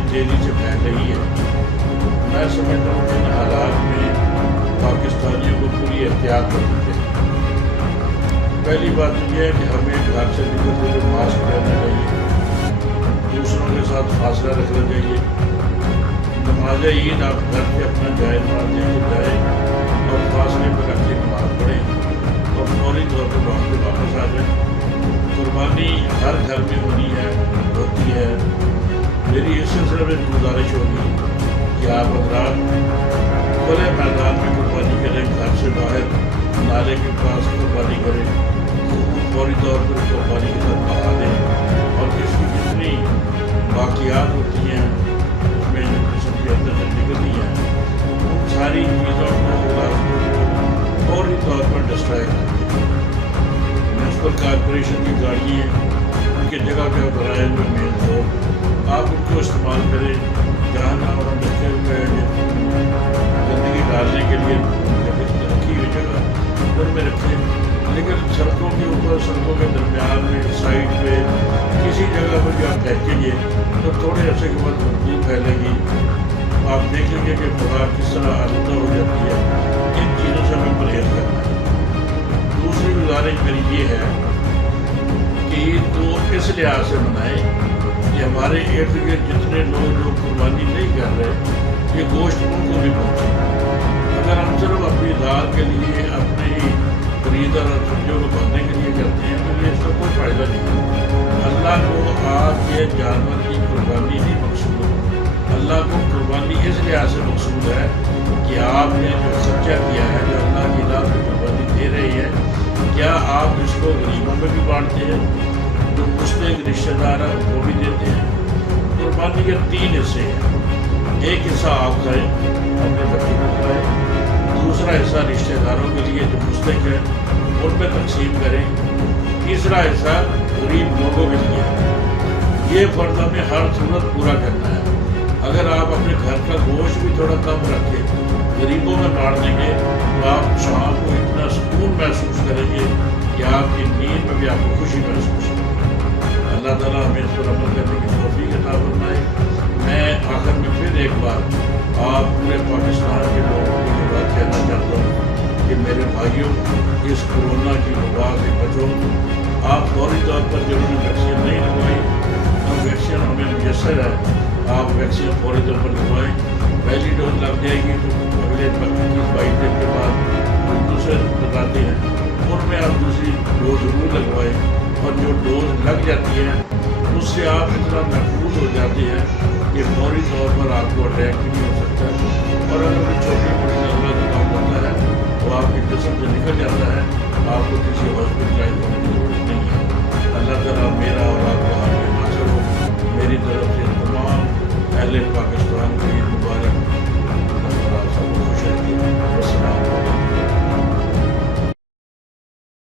بڑی تیزی سے پھیل رہی ہے۔ میں سمجھتا ہوں کہ ان حالات میں پاکستانیوں کو پوری احتیاط کرنی چاہیے۔ پہلی بات تو یہ ہے کہ ہمیں گھر سے نکلتے ہوئے ماسک پہننا چاہیے، دوسروں کے ساتھ فاصلہ رکھنا چاہیے۔ نماز عید آپ گھر سے اپنا جائز مان دیں کہ جائیں اور فاصلے پر رکھ کے نماز پڑھیں اور فوری طور پر وہاں سے واپس آ جائیں۔ قربانی ہر گھر میں ہوتی ہے۔ میری اس سلسلے میں گزارش ہوگی کہ آپ حضرات کھلے میدان میں قربانی کریں، گھر سے باہر نالے کے پاس قربانی کریں، فوری طور پر قربانی کے ساتھ بہا دیں، اور اس کی جتنی واقعات ہوتی ہیں اس میں جو قسم کے اندر سے نکلتی ہیں ان ساری چیزوں کو فوری طور پر ڈسٹرائے کریں۔ میونسپل کارپوریشن کی گاڑی ہیں، ان کی جگہ پہ بنائے ہوئے مین روڈ آپ ان کو استعمال کریں، جہاں انہوں نے رکھے ہوئے گندگی ڈالنے کے لیے رکھی ہوئی جگہ ان میں رکھیں، لیکن سڑکوں کے اوپر، سڑکوں کے درمیان میں، سائڈ پہ کسی جگہ پر جو آپ پھینکیں گے تو تھوڑے عرصے کے بعد بدبو پھیلے گی، آپ دیکھیں گے کہ فضا کس طرح آلودہ ہو جاتی ہے۔ ان چیزوں سے ہمیں پرہیز کرنا ہے۔ دوسری گزارش میری یہ ہے کہ عید کو اس لحاظ سے منائیں کہ ہمارے ارد گرد جتنے لوگ جو قربانی نہیں کر رہے یہ گوشت ان کو بھی پہنچے۔ اگر ہم صرف اپنی ذات کے لیے، اپنے ہی خریدار اور سبزیوں کو بھرنے کے لیے کرتے ہیں تو یہ اس کا کوئی فائدہ نہیں۔ اللہ کو آپ کے جانور کی قربانی نہیں مقصود، اللہ کو قربانی اس لحاظ سے مقصود ہے کہ آپ نے جو خرچہ کیا ہے، جو اللہ کی راہ میں قربانی دے رہی ہے، کیا آپ اس کو غریبوں میں بھی بانٹتے ہیں، جو مستحق رشتہ دار ہیں ان کو بھی دیتے ہیں۔ قربانی کے 3 حصے ہیں، ایک حصہ آپ کھائیں، اپنے بچوں کو کھلائیں، دوسرا حصہ رشتہ داروں کے لیے جو مستحق ہیں ان میں تقسیم کریں، تیسرا حصہ غریب لوگوں کے لیے۔ یہ فرض ہمیں ہر صورت پورا کرنا ہے۔ اگر آپ اپنے گھر کا گوشت بھی تھوڑا کم رکھیں، غریبوں میں بانٹ دیں گے تو آپ شام کو اتنا سکون محسوس کریں گے کہ آپ کی نیند میں بھی آپ کو خوشی محسوس ہوگی۔ اللہ تعالیٰ ہمیں اس پر عمل کرنے کی توفیق عطا فرمائے۔ میں آخر میں پھر ایک بار آپ پورے پاکستان کے لوگوں کو یہ بات کہنا چاہتا ہوں کہ میرے بھائیوں، اس کورونا کی وبا سے بچو۔ آپ فوری طور پر ضروری ویکسین نہیں لگوائیں، اب ویکسین ہمیں میسر ہے، آپ ویکسین فوری طور پر لگوائیں۔ پہلی ڈوز لگ جائے گی تو اگلے 21-22 دن کے بعد دوسرے لگاتے ہیں، ان میں آپ دوسری ڈوز ضرور لگوائیں، اور جو ڈوز لگ جاتی ہے اس سے آپ اتنا محفوظ ہو جاتے ہیں کہ فوری طور پر آپ کو اٹیک بھی نہیں ہو سکتا، اور اگر کوئی چھوٹی موٹی نزلہ زکام ہوتا ہے وہ آپ کے جسم سے نکل جاتا ہے، آپ کو کسی ہاسپٹلائز ہونے کی ضرورت نہیں ہے۔ اللہ تعالیٰ میرا اور آپ کو حاضر ناصر ہو۔ میری طرف سے